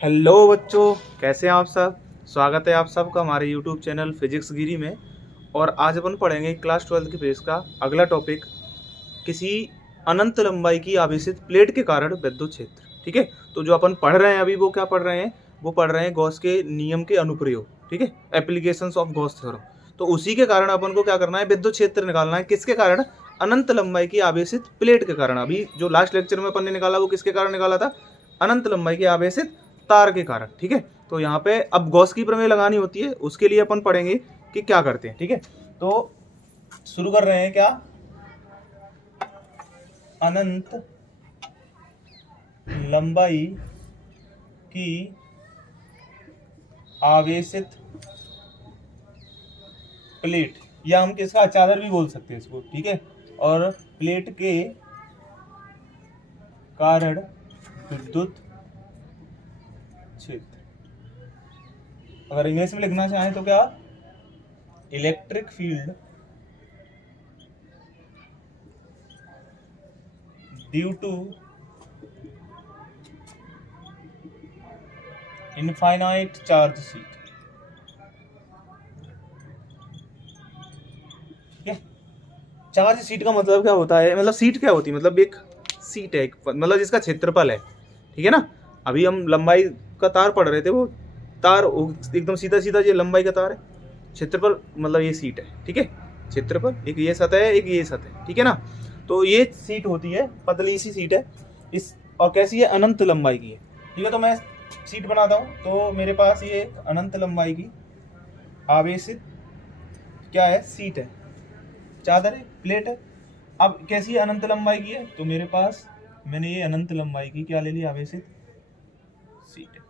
Hello बच्चों, कैसे हैं आप सब। स्वागत है आप सबका हमारे यूट्यूब चैनल फिजिक्स गिरी में। और आज अपन पढ़ेंगे क्लास 12 के पेज का अगला टॉपिक, किसी अनंत लंबाई की आवेशित प्लेट के कारण विद्युत क्षेत्र। ठीक है, तो जो अपन पढ़ रहे हैं अभी वो क्या पढ़ रहे हैं, वो पढ़ रहे हैं गॉस के नियम के अनुप्रयोग। ठीक है, एप्लीकेशंस ऑफ गॉस थ्योरम। तो उसी के कारण अपन को क्या करना है, विद्युत क्षेत्र निकालना है। किसके कारण? अनंत लंबाई की आवेशित प्लेट के कारण। अभी जो लास्ट लेक्चर में अपन ने निकाला वो किसके कारण निकाला था? अनंत लंबाई की आवेशित तार के कारण। ठीक है, तो यहाँ पे अब गॉस की प्रमेय लगानी होती है, उसके लिए अपन पढ़ेंगे कि क्या करते हैं। ठीक है, तो शुरू कर रहे हैं क्या, अनंत लंबाई की आवेशित प्लेट, या हम किसका चादर भी बोल सकते हैं इसको। ठीक है, और प्लेट के कारण विद्युत क्षेत्र, अगर इंग्लिश में लिखना चाहें तो क्या, electric field due to infinite charge sheet. ठीक है, चार्ज शीट का मतलब क्या होता है, मतलब सीट क्या होती है, मतलब एक सीट है, मतलब जिसका क्षेत्रफल है। ठीक है ना, अभी हम लंबाई का तार पढ़ रहे थे, वो तार एकदम सीधा सीधा ये लंबाई का तार है, क्षेत्रफल मतलब ये सीट है। ठीक है, क्षेत्रफल एक ये सतह है, एक ये सतह है। ठीक है ना, तो ये सीट होती है, पतली सी सीट है इस, और कैसी है, अनंत लंबाई की है। ठीक है, तो मैं सीट बनाता हूँ, तो मेरे पास ये अनंत लंबाई की आवेशित क्या है, सीट है, चादर है, प्लेट है। अब कैसी अनंत लंबाई की है, तो मेरे पास मैंने ये अनंत लंबाई की क्या ले ली, आवेशित सीट है।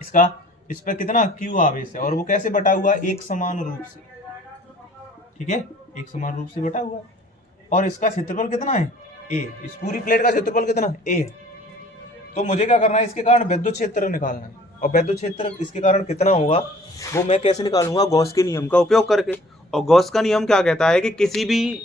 इसका इस पर कितना क्यू आवेश है, और वो कैसे बटा हुआ है, एक समान रूप से। ठीक है, एक समान रूप से बटा हुआ है। और इसका क्षेत्रफल कितना है, ए। इस पूरी प्लेट का क्षेत्रफल कितना है, ए। तो मुझे क्या करना है, इसके कारण विद्युत क्षेत्र निकालना है। और विद्युत क्षेत्र इसके कारण कितना होगा वो मैं कैसे निकालूंगा, गॉस के नियम का उपयोग करके। और गॉस का नियम क्या कहता है कि किसी भी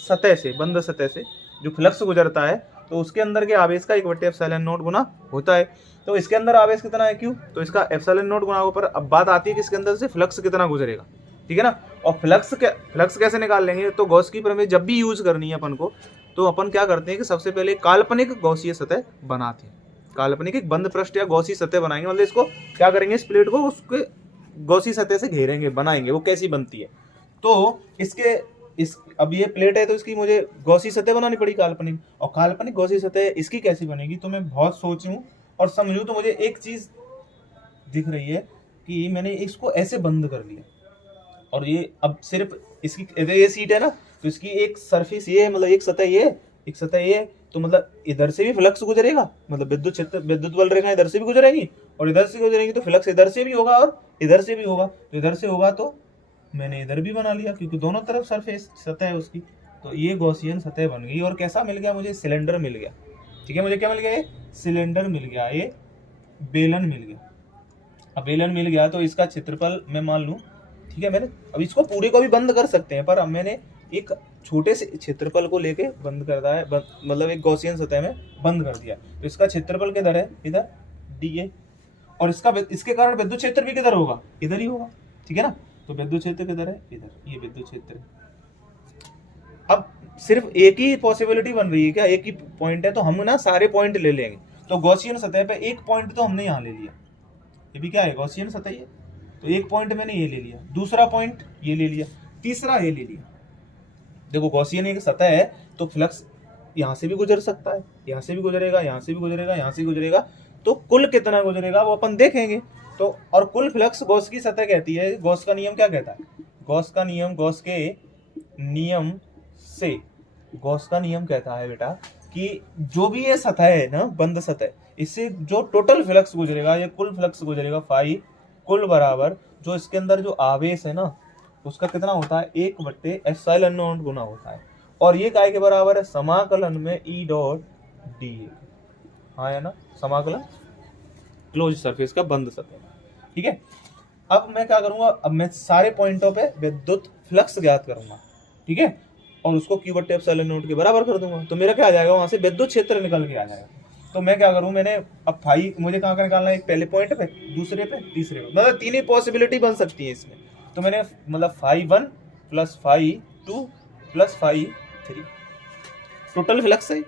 सतह से, बंद सतह से जो फ्लक्स गुजरता है, तो उसके अंदर के आवेश का 1/ε0 गुना होता है। तो इसके अंदर आवेश कितना है, क्यों, तो इसका ε0 गुना ऊपर। अब बात आती है कि इसके अंदर से फ्लक्स कितना गुजरेगा। ठीक है ना, और फ्लक्स कैसे निकाल लेंगे, तो गॉस की प्रमेय जब भी यूज करनी है अपन को, तो अपन क्या करते हैं कि सबसे पहले काल्पनिक गॉसीय सतह बनाते हैं। काल्पनिक एक बंद पृष्ठ या गॉसी सतह बनाएंगे, मतलब इसको क्या करेंगे, इस प्लेट को उसके गॉसी सतह से घेरेंगे, बनाएंगे। वो कैसी बनती है, तो इसके इस अब ये प्लेट है, तो इसकी मुझे गॉसी सतह बनानी पड़ी काल्पनिक। और काल्पनिक गॉसी सतह इसकी कैसी बनेगी, तो मैं बहुत सोचूं और समझूं, तो मुझे एक चीज दिख रही है कि मैंने इसको ऐसे बंद कर लिया, और ये अब सिर्फ इसकी ये सीट है ना, तो इसकी एक सरफेस ये, मतलब एक सतह ये, एक सतह ये, तो मतलब इधर से भी फ्लक्स गुजरेगा, मतलब विद्युत क्षेत्र, विद्युत बल रेखा इधर से भी गुजरेगी और इधर से गुजरेगी, तो फ्लक्स इधर से भी होगा और इधर से भी होगा। तो इधर से होगा तो मैंने इधर भी बना लिया, क्योंकि दोनों तरफ सरफेस सतह है उसकी। तो ये गॉसियन सतह बन गई, और कैसा मिल गया मुझे, सिलेंडर मिल गया। ठीक है, मुझे क्या मिल गया, ये सिलेंडर मिल गया, ये बेलन मिल गया। अब बेलन मिल गया तो इसका क्षेत्रफल मैं मान लूं। ठीक है, मैंने अब इसको पूरे को भी बंद कर सकते हैं, पर अब मैंने एक छोटे से क्षेत्रफल को लेके बंद कर दिया है, मतलब एक गॉसियन सतह में बंद कर दिया। तो इसका क्षेत्रफल किधर है, इधर डी, और इसके कारण विद्युत क्षेत्र भी किधर होगा, इधर ही होगा। ठीक है ना, तो विद्युत क्षेत्र किधर है, इधर, ये विद्युत क्षेत्र है। अब सिर्फ एक ही पॉसिबिलिटी बन रही है क्या, एक ही पॉइंट है, तो हम ना सारे पॉइंट ले लेंगे। तो गॉसियन सतह पे एक पॉइंट तो हमने यहाँ ले लिया, ये भी क्या है, गॉसियन सतह है, तो एक पॉइंट मैंने ये ले लिया, दूसरा पॉइंट ये ले लिया, तीसरा ये ले लिया। देखो गॉसियन एक सतह है, तो फ्लक्स यहाँ से भी गुजर सकता है, यहाँ से भी गुजरेगा, यहाँ से भी गुजरेगा, यहाँ से भी गुजरेगा, तो कुल कितना गुजरेगा वो अपन देखेंगे। तो और कुल फ्लक्स गॉस की सतह कहती है। गॉस का नियम क्या कहता है, गॉस का नियम, गॉस के नियम से, गॉस का नियम कहता है बेटा कि जो भी ये सतह है ना, बंद सतह, इससे जो टोटल फ्लक्स गुजरेगा, ये कुल फ्लक्स गुजरेगा, फाई कुल बराबर जो इसके अंदर जो आवेश है ना, उसका कितना होता है, 1/ε0 गुना होता है। और ये काय के बराबर है, समाकलन में ई डॉट डी। हाँ है ना, समाकलन क्लोज सरफेस का बंद सतह। ठीक है, अब मैं क्या करूंगा, अब मैं सारे पॉइंटों पे विद्युत फ्लक्स ज्ञात करूंगा। ठीक है, और उसको Q/ε0 के बराबर कर दूंगा, तो मेरा क्या आ जाएगा, वहां से विद्युत क्षेत्र निकल के आ जाएगा। तो मैं क्या करूं, मैंने अब फाई मुझे कहाँ का निकालना है, एक पहले पॉइंट पे, दूसरे पे, तीसरे पे, मतलब तीन ही पॉसिबिलिटी बन सकती है इसमें। तो मैंने मतलब phi 1 plus phi 2 plus phi 3 total flux है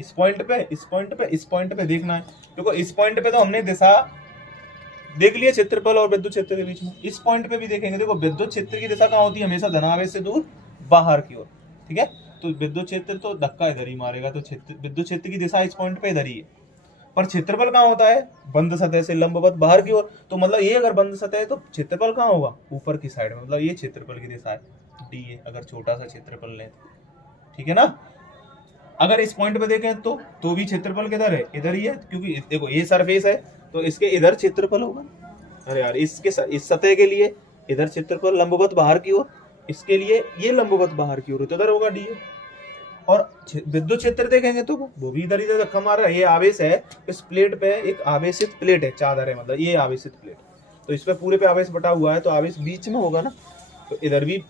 इस पॉइंट पे, इस पॉइंट पे, इस पॉइंट पे देखना है। देखो इस पॉइंट पे तो हमने दिशा देख लिया क्षेत्रफल और विद्युत क्षेत्र के बीच में, इस पॉइंट पे भी देखेंगे। देखो विद्युत क्षेत्र की दिशा कहाँ होती है, हमेशा धनावेश से दूर बाहर की ओर, ठीक है। तो विद्युत क्षेत्र तो धक्का इधर ही मारेगा, तो विद्युत क्षेत्र की दिशा इस पॉइंट पे इधर ही है। पर क्षेत्रफल कहाँ होता है, बंद सतह से लंबवत बाहर की ओर। तो मतलब ये अगर बंद सतह है तो क्षेत्रफल कहाँ होगा, ऊपर की साइड में, मतलब ये क्षेत्रफल की दिशा है डी है, अगर छोटा सा क्षेत्रफल लें तो, ठीक है ना। अगर इस पॉइंट पे देखें तो भी क्षेत्रफल किधर है, इधर ही है, क्योंकि देखो ये सरफेस है तो इसके इधर क्षेत्रफल होगा। अरे यार इसके इस सतह के लिए इधर क्षेत्रफल लंबवत बाहर की ओर, इसके लिए ये लंबवत बाहर की ओर, तो इधर होगा डी। और विद्युत क्षेत्र देखेंगे तो वो भी इधर इधर धक्का मार रहा है। ये आवेश है इस प्लेट पे, एक आवेशित प्लेट है, चादर है, मतलब ये आवेशित प्लेट, तो इस पे पूरे पे आवेश बटा हुआ है, तो आवेश बीच में होगा ना। तो इधर भी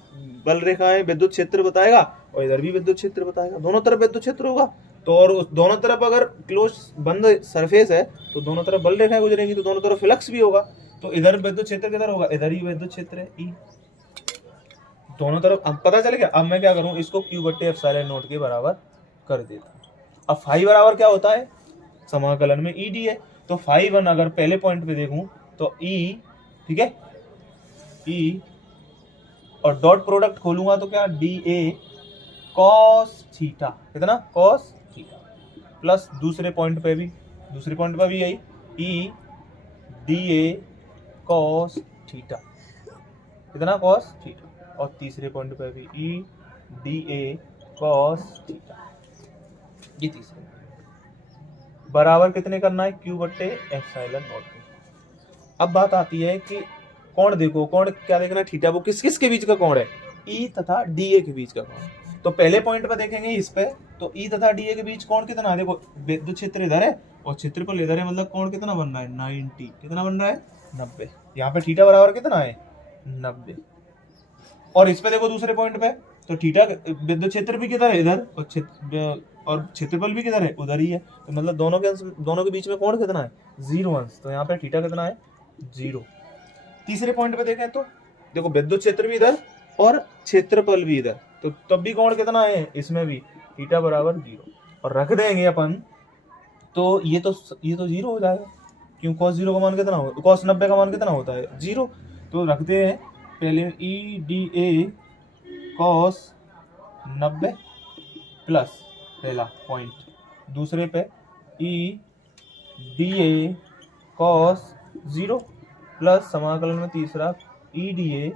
बल रेखा है, विद्युत क्षेत्र बताएगा, और इधर भी विद्युत क्षेत्र बताएगा, दोनों तरफ विद्युत क्षेत्र होगा। तो और उस दोनों तरफ अगर क्लोज बंद सरफेस है तो दोनों तरफ बल रेखाएं गुजरेंगी, तो दोनों तरफ फ्लक्स भी होगा। तो इधर विद्युत क्षेत्र किधर होगा, इधर ही विद्युत क्षेत्र है ई, दोनों तरफ। अब पता चल गया। अब मैं क्या करूं, इसको Q बट्टे एप्सिलॉन नॉट के बराबर कर देता हूं। अब फाई बराबर क्या होता है, समाकलन में ई डी है। तो फाई 1 अगर पहले पॉइंट पे देखूं तो ई, ठीक है, ई और डॉट प्रोडक्ट खोलूंगा तो क्या, डी ए कॉस थीटा, कितना कॉस थीटा, प्लस दूसरे पॉइंट पे भी यही E D A cos theta, कितना कॉस थीटा, और तीसरे पॉइंट पे भी E D A cos theta, ये तीसरे बराबर कितने करना है, Q बट्टे एप्सिलॉन नॉट के। अब बात आती है कि कोण देखो, कोण क्या देखना है, थीटा, वो किस किस के बीच का कोण है, E तथा DA के बीच का कोण। तो पहले पॉइंट पर देखेंगे इस पे, तो E तथा DA के बीच कोण कितना है, देखो विद्युत क्षेत्र इधर है और क्षेत्रफल इधर है, मतलब कोण कितना बन रहा है, 90, कितना बन रहा है 90। यहाँ पे थीटा बराबर कितना है 90। और इस पे देखो दूसरे पॉइंट पे, तो थीटा विद्युत क्षेत्र भी किधर है, इधर, और क्षेत्रफल भी किधर है, उधर ही है। तो मतलब दोनों के बीच में कोण कितना है, 0 अंश। तो यहाँ पे थीटा कितना है 0। तीसरे पॉइंट पे देखें तो देखो विद्युत क्षेत्र भी इधर और क्षेत्रफल भी इधर, तो तब भी कोण कितना है, इसमें भी थीटा बराबर 0। और रख देंगे अपन तो ये तो 0 हो जाएगा, क्यों cos 0 का मान कितना होगा, cos 90 का मान कितना होता है 0। तो रखते हैं पहले E D A cos 90 plus पहला पॉइंट, दूसरे पे E D A cos 0 plus समाकलन में तीसरा ई डी ए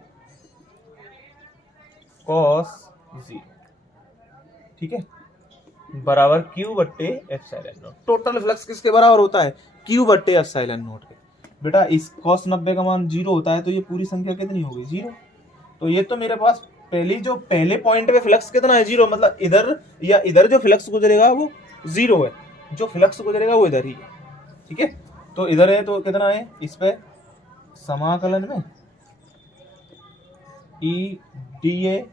कॉस 0, ठीक है, बराबर Q बट्टे एप्सिलॉन नॉट। टोटल फ्लक्स किसके बराबर होता है, Q बट्टे एप्सिलॉन नॉट के। बेटा इस cos 90 का मान 0 होता है, तो ये पूरी संख्या कितनी होगी 0। तो ये तो मेरे पास पहले पॉइंट पे फ्लक्स कितना है 0, मतलब इधर या इधर जो फ्लक्स गुजरेगा वो 0 है, जो फ्लक्स गुजरेगा वो इधर ही है, ठीक है। तो इधर है तो कितना है, इस पे समाकलन में ई डी ए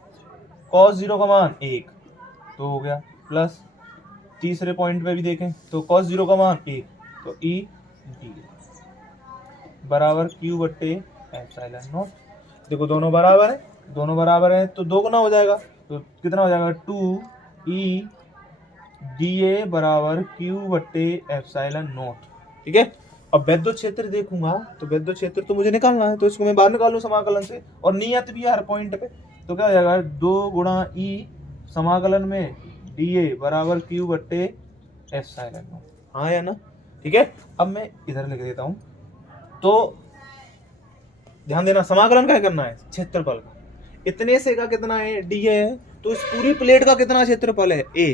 cos 0 का मान 1 तो हो गया, प्लस तीसरे पॉइंट पे भी देखें तो cos 0 का मान 1, तो ई डी ए बराबर Q बट्टे एप्सिलॉन नॉट। देखो दोनों बराबर है तो 2 गुना हो जाएगा, तो कितना हो जाएगा 2 ई डी ए बराबर Q बट्टे एप्सिलॉन नॉट, ठीक है। अब विद्युत क्षेत्र देखूंगा तो विद्युत क्षेत्र तो मुझे निकालना है, तो इसको मैं बाहर निकालूं समाकलन से, और नियत भी है हर पॉइंट पे, तो क्या हो जाएगा 2 गुणा ई समाकलन में डी ए बराबर Q बट्टे एप्सिलॉन नॉट, हाँ या ना, ठीक है। अब मैं इधर लिख देता हूं, तो ध्यान देना समाकलन क्या करना है, क्षेत्रफल का, इतने से का कितना है डी है, तो इस पूरी प्लेट का कितना क्षेत्रफल है ए,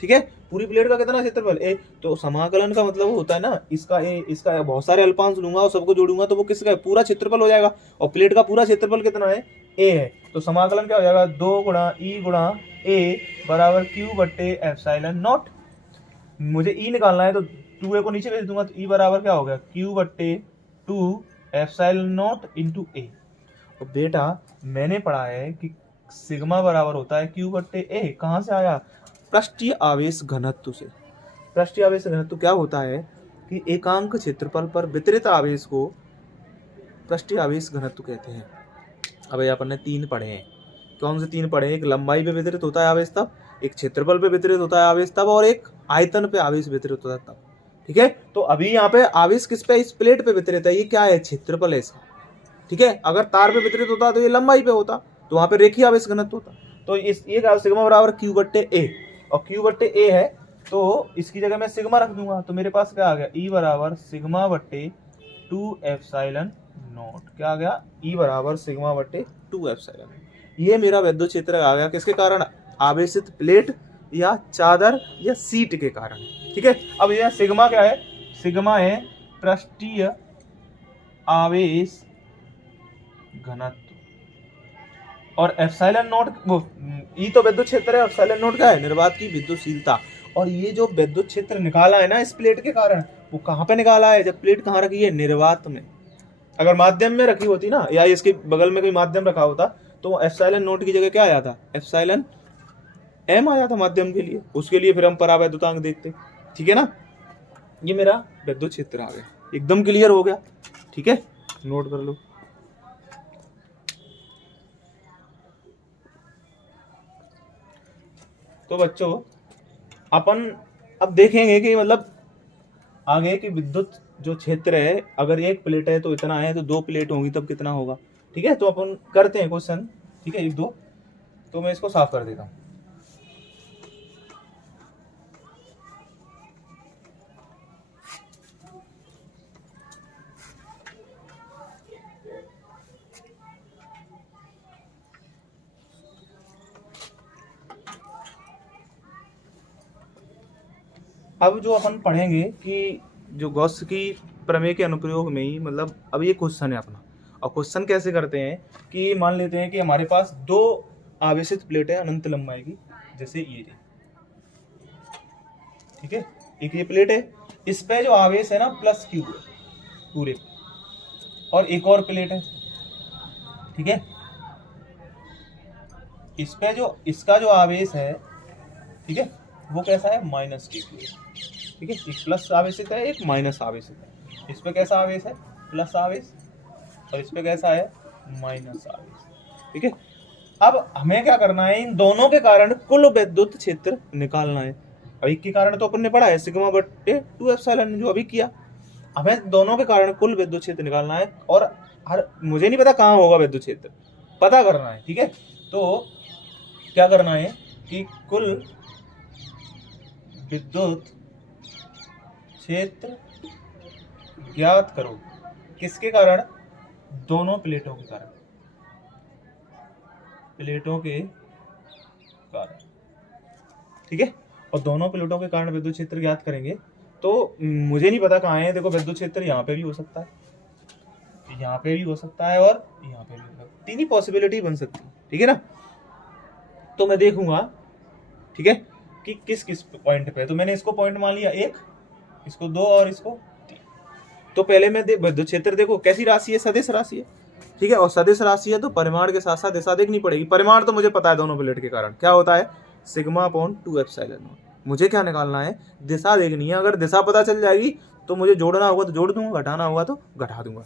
ठीक है, पूरी प्लेट का कितना क्षेत्रफल ए। तो समाकलन का मतलब होता है ना, इसका ए, इसका बहुत सारे अल्पांश लूंगा और सबको जोड़ूंगा तो वो किसका पूरा क्षेत्रफल हो जाएगा, और प्लेट का पूरा क्षेत्रफल कितना है ए है। तो समाकलन क्या हो जाएगा 2 गुणा ई गुणा ए बराबर Q बट्टे एप्सिलॉन नॉट। मुझे ई निकालना है तो 2a को नीचे भेज दूंगा, तो ई बराबर क्या हो गया Q बट्टे 2 एप्सिलॉन नॉट इंटू ए। तो बेटा मैंने पढ़ा है कि सिग्मा बराबर होता है Q बट्टे ए, कहाँ से आया, पृष्ठीय आवेश घनत्व से। पृष्ठीय आवेश घनत्व क्या होता है कि एकांक क्षेत्रफल पर वितरित आवेश को पृष्ठीय आवेश घनत्व कहते हैं। अब ये अपन ने 3 पढ़े हैं। कौन से 3 पढ़े हैं? एक लंबाई पे वितरित होता है आवेश तब, एक क्षेत्रफल पे वितरित होता है आवेश तब, और एक आयतन पे आवेश वितरित होता है तब। ठीक है, तो अभी यहाँ पे आवेश किस पे? इस प्लेट पे वितरित है। ये क्या है? क्षेत्रफल है इसका। ठीक है, अगर तार पे वितरित होता तो ये लंबाई पे होता, तो वहां पे रेखीय आवेश घनत्व होता। तो इस ये सिग्मा बराबर क्यू बट्टे ए, और क्यू बट्टे ए है तो इसकी जगह मैं सिग्मा रख दूंगा, तो मेरे पास क्या आ गया? ई बराबर सिग्मा बट्टे 2 एप्सिलॉन नॉट। क्या आ गया? ई बराबर सिग्मा बट्टे 2 एप्सिलॉन। ये मेरा विद्युत क्षेत्र आ गया। किसके कारण? आवेशित प्लेट या चादर या सीट के कारण। ठीक है, अब यह सिग्मा क्या है? सिग्मा है पृष्ठीय आवेश घनत्व, और एप्सिलॉन नॉट वो ई तो विद्युत क्षेत्र है, एप्सिलॉन नॉट क्या है? निर्वात की विद्युतशीलता। और ये जो विद्युत क्षेत्र निकाला है ना इस प्लेट के कारण, वो कहाँ पे निकाला है? जब प्लेट कहाँ रखी है? निर्वात में। अगर माध्यम में रखी होती ना, या इसके बगल में कोई माध्यम रखा होता, तो एप्सिलॉन नॉट की जगह क्या आया था? एप्सिलॉन एम आया था माध्यम के लिए। उसके लिए फिर हम परावैद्युतांक देखते। ठीक है ना, ये मेरा विद्युत क्षेत्र आ गया। एकदम क्लियर हो गया? ठीक है, नोट कर लो। तो बच्चों अपन अब देखेंगे कि मतलब आगे की विद्युत जो क्षेत्र है, अगर एक प्लेट है तो इतना है, तो 2 प्लेट होंगी तब कितना होगा। ठीक है, तो अपन करते हैं क्वेश्चन। ठीक है, 1-2 तो मैं इसको साफ कर देता हूँ। अब जो अपन पढ़ेंगे कि जो गॉस की प्रमेय के अनुप्रयोग में ही, मतलब अब ये क्वेश्चन है अपना। और क्वेश्चन कैसे करते हैं कि मान लेते हैं कि हमारे पास 2 आवेशित प्लेट है अनंत लंबाई की, जैसे ये। ठीक है, एक ये प्लेट है, इस पे जो आवेश है ना प्लस क्यू है पूरे, और एक और प्लेट है। ठीक है, इस पे जो इसका जो आवेश है, ठीक है, वो कैसा है? माइनस क्यू है। ठीक है, एक प्लस आवेशित है, एक माइनस आवेशित है। इस पे कैसा आवेश है? प्लस आवेश, और इस पे कैसा है? माइनस आवेश। ठीक है, अब हमें क्या करना है? इन दोनों के कारण कुल विद्युत क्षेत्र निकालना है। अब एक के कारण तो अपन ने पढ़ा है सिग्मा बट्टे 2 एप्सिलॉन, जो अभी किया। हमें दोनों के कारण कुल विद्युत क्षेत्र निकालना है, और मुझे नहीं पता कहाँ होगा विद्युत क्षेत्र, पता करना है। ठीक है, तो क्या करना है कि कुल विद्युत क्षेत्र ज्ञात करो। किसके कारण? दोनों प्लेटों के कारण। प्लेटों के कारण। ठीक है, और दोनों प्लेटों के कारण विद्युत क्षेत्र ज्ञात करेंगे। तो मुझे नहीं पता कहाँ है। देखो, विद्युत क्षेत्र यहाँ पे भी हो सकता है, यहाँ पे भी हो सकता है, और यहाँ पे भी हो सकता है। 3 ही पॉसिबिलिटी बन सकती है। ठीक है ना, तो मैं देखूंगा, ठीक है, कि किस किस पॉइंट पे। तो मैंने इसको पॉइंट मान लिया 1, इसको 2 और इसको 3। तो पहले मैं विद्युत क्षेत्र देखो कैसी राशि है? सदिश राशि है। ठीक है, और सदिश राशि है तो परिमाण के साथ साथ दिशा देखनी पड़ेगी। परिमाण तो मुझे पता है दोनों प्लेट के कारण क्या होता है? Sigma upon 2 epsilon not. मुझे क्या निकालना है? दिशा देखनी है। अगर दिशा पता चल जाएगी तो मुझे जोड़ना होगा तो जोड़ दूंगा, घटाना होगा तो घटा दूंगा।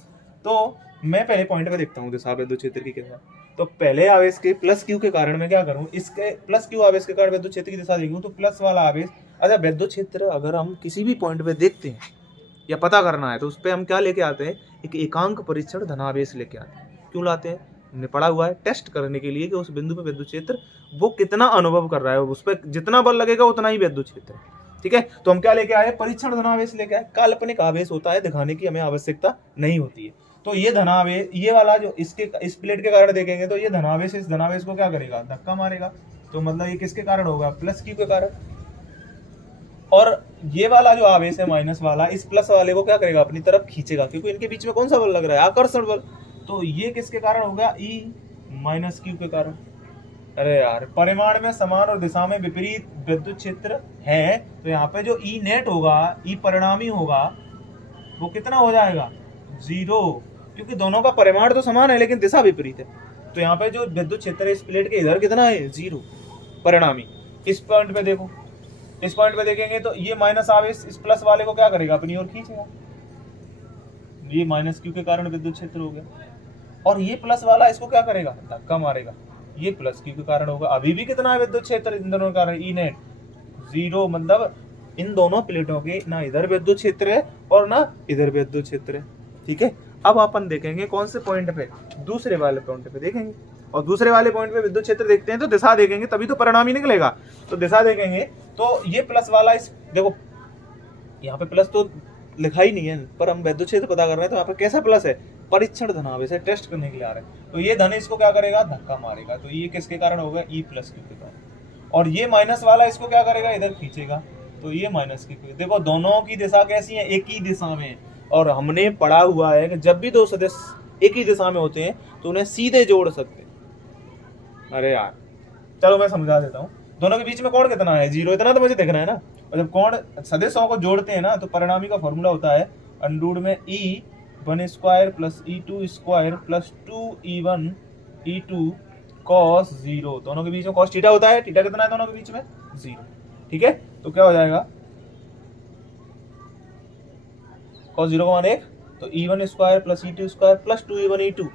तो मैं पहले पॉइंट पे देखता हूँ दिशा विद्युत क्षेत्र की कैसा। तो पहले आवेश के प्लस क्यू के कारण मैं क्या करूँ? इसके प्लस क्यू आवेश के कारण विद्युत क्षेत्र की दिशा देखूँ तो प्लस वाला आवेश। अच्छा, विद्युत क्षेत्र अगर हम किसी भी पॉइंट पे देखते हैं या पता करना है तो उस पर हम क्या लेके आते हैं? एक एकांक परीक्षण धनावेश लेके आते हैं। क्यों लाते हैं? हमने पढ़ा हुआ है टेस्ट करने के लिए कि उस बिंदु पे विद्युत क्षेत्र वो कितना अनुभव कर रहा है, उस पर जितना बल लगेगा उतना ही विद्युत क्षेत्र। ठीक है, तो हम क्या लेके आए? परीक्षण धनावेश लेके आए। काल्पनिक आवेश होता है, दिखाने की हमें आवश्यकता नहीं होती है। तो ये धनावेश, ये वाला जो इस प्लेट के कारण देखेंगे तो ये धनावेश इस धनावेश को क्या करेगा? धक्का मारेगा। तो मतलब ये किसके कारण होगा? प्लस क्यू के कारण। और ये वाला जो आवेश है माइनस वाला, इस प्लस वाले को क्या करेगा? अपनी तरफ खींचेगा, क्योंकि इनके बीच में कौन सा बल लग रहा है? आकर्षण बल। तो ये किसके कारण होगा? ई माइनस क्यू के कारण। अरे यार, परिमाण में समान और दिशा में विपरीत विद्युत क्षेत्र है, तो यहाँ पे जो ई नेट होगा, ई परिणामी होगा, वो कितना हो जाएगा? 0, क्योंकि दोनों का परिमाण तो समान है लेकिन दिशा विपरीत है। तो यहाँ पे जो विद्युत क्षेत्र है इस प्लेट के इधर कितना है? 0 परिणामी। इस पॉइंट पे देखो, इस पॉइंट पे देखेंगे तो ये माइनस आवेश इस प्लस वाले को क्या करेगा, अपनी ओर खींचेगा। ये माइनस क्यू के कारण विद्युत क्षेत्र हो गया, और ये प्लस वाला इसको क्या करेगा, धक्का मारेगा। ये प्लस क्यू के कारण होगा। अभी भी कितना है विद्युत क्षेत्र इन दोनों के कारण, ई नेट 0, मतलब इन दोनों प्लेटों के ना इधर विद्युत क्षेत्र है और ना इधर विद्युत क्षेत्र है। ठीक है, अब अपन देखेंगे कौन से पॉइंट पे, दूसरे वाले पॉइंट पे देखेंगे, और दूसरे वाले पॉइंट पे विद्युत क्षेत्र देखते हैं तो दिशा देखेंगे, तभी तो परिणाम ही निकलेगा। तो दिशा देखेंगे तो ये प्लस वाला इस, देखो यहाँ पे प्लस तो लिखा ही नहीं है, पर हम विद्युत क्षेत्र पता कर रहे हैं, तो यहाँ पे कैसा प्लस है, परीक्षण धनावेश है, टेस्ट करने के लिए आ रहे हैं। तो ये धन इसको क्या करेगा, धक्का मारेगा। तो ये किसके कारण होगा, ई प्लस क्यू के कारण। और ये माइनस वाला इसको क्या करेगा, इधर खींचेगा। तो ये माइनस क्यू। देखो दोनों की दिशा कैसी है, एक ही दिशा में। और हमने पढ़ा हुआ है कि जब भी दो सदिश एक ही दिशा में होते हैं तो उन्हें सीधे जोड़ सकते हैं। अरे यार चलो मैं समझा देता हूँ। दोनों के बीच में कोण कितना है, 0, इतना तो मुझे दिख रहा है ना। और जब कोण सदिशों को जोड़ते हैं ना तो परिणामी का फॉर्मूला होता है अंडर में E1 square plus E2 square plus 2E1 E2 cos 0। दोनों के बीच में cos थीटा होता है। थीटा कितना है दोनों के बीच में, 0। ठीक है, तो क्या हो जाएगा, cos 0 का मान 1, तो E1 square plus E2 square plus 2E1 E2,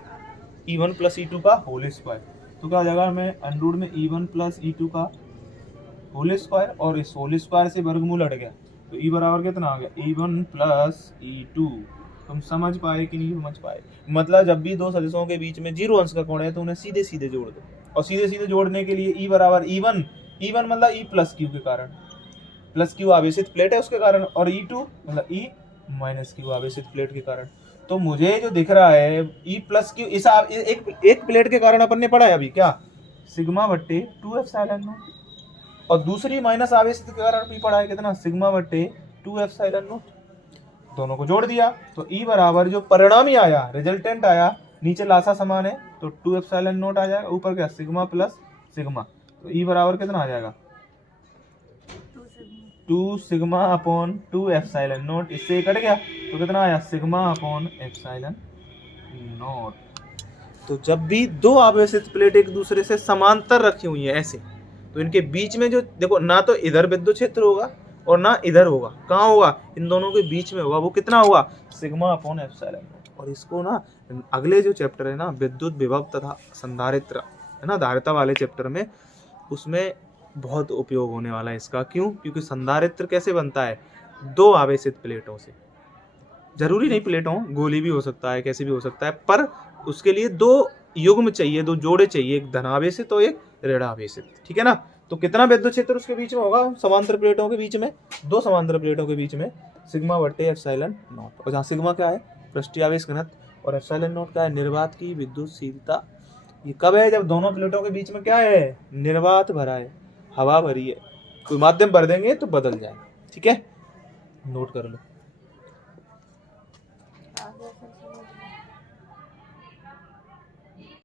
E1 plus E2 का होल स्क्वायर। तो क्या हो जाएगा, हमें अंडर में E1 प्लस E2 का होल स्क्वायर, और इस होल स्क्वायर से वर्गमूल हट गया तो E बराबर कितना आ गया, E1 प्लस E2। तुम समझ पाए कि नहीं समझ पाए, मतलब जब भी दो सदिशों के बीच में 0 अंश का कोण है तो उन्हें सीधे सीधे जोड़ दो। और सीधे सीधे जोड़ने के लिए E बराबर E1 मतलब E प्लस क्यू के कारण, प्लस क्यू आवेशित प्लेट है उसके कारण, और E2 मतलब E माइनस क्यू आवेशित प्लेट के कारण। तो मुझे जो दिख रहा है E प्लस क्यू, इस एक प्लेट के कारण अपन ने पढ़ा है अभी क्या, सिग्मा बट्टे 2 एप्सिलॉन नॉट, और दूसरी माइनस आवेशित के कारण भी पढ़ा है कितना, सिग्मा बट्टे 2 एप्सिलॉन नॉट। दोनों को जोड़ दिया तो E बराबर जो परिणामी आया, रिजल्टेंट आया, नीचे लासा समान है तो 2 एप्सिलॉन नॉट आ जाएगा, ऊपर क्या सिग्मा प्लस सिग्मा। तो E बराबर कितना आ जाएगा, 2 सिग्मा अपॉन 2 एप्सिलॉन नॉट। इससे कट गया तो कितना आया, सिग्मा अपॉन एप्सिलॉन नॉट। तो जब भी दो आवेशित प्लेट एक दूसरे से समांतर रखी हुई है ऐसे, तो इनके बीच में जो देखो, ना तो इधर विद्युत क्षेत्र होगा और ना इधर होगा, कहाँ होगा, इन दोनों के बीच में होगा। वो कितना होगा, सिग्मा अपॉन एप्सिलॉन। और इसको ना अगले जो चैप्टर है ना, विद्युत विभव तथा संधारित्र है ना, धारिता वाले चैप्टर में, उसमें बहुत उपयोग होने वाला है इसका। क्यों, क्योंकि संधारित्र कैसे बनता है, दो आवेशित प्लेटों से। जरूरी नहीं प्लेटों, गोली भी हो सकता है, कैसे भी हो सकता है, पर उसके लिए दो युग्म चाहिए, दो जोड़े चाहिए, एक धनावेशित और एक ऋणावेशित। ठीक है ना। तो कितना विद्युत क्षेत्र उसके बीच में होगा, समांतर प्लेटों के बीच में, दो समांतर प्लेटों के बीच में, सिग्मा बट्टे एप्सिलॉन नॉट। और जहाँ सिग्मा क्या है, पृष्ठीय आवेश घनत्व, और एप्सिलॉन नॉट क्या है, निर्वात की विद्युतशीलता। ये कब है, जब दोनों प्लेटों के बीच में क्या है, निर्वात भरा है, हवा भरी है। कोई माध्यम भर देंगे तो बदल जाएगा। ठीक है, नोट कर लो।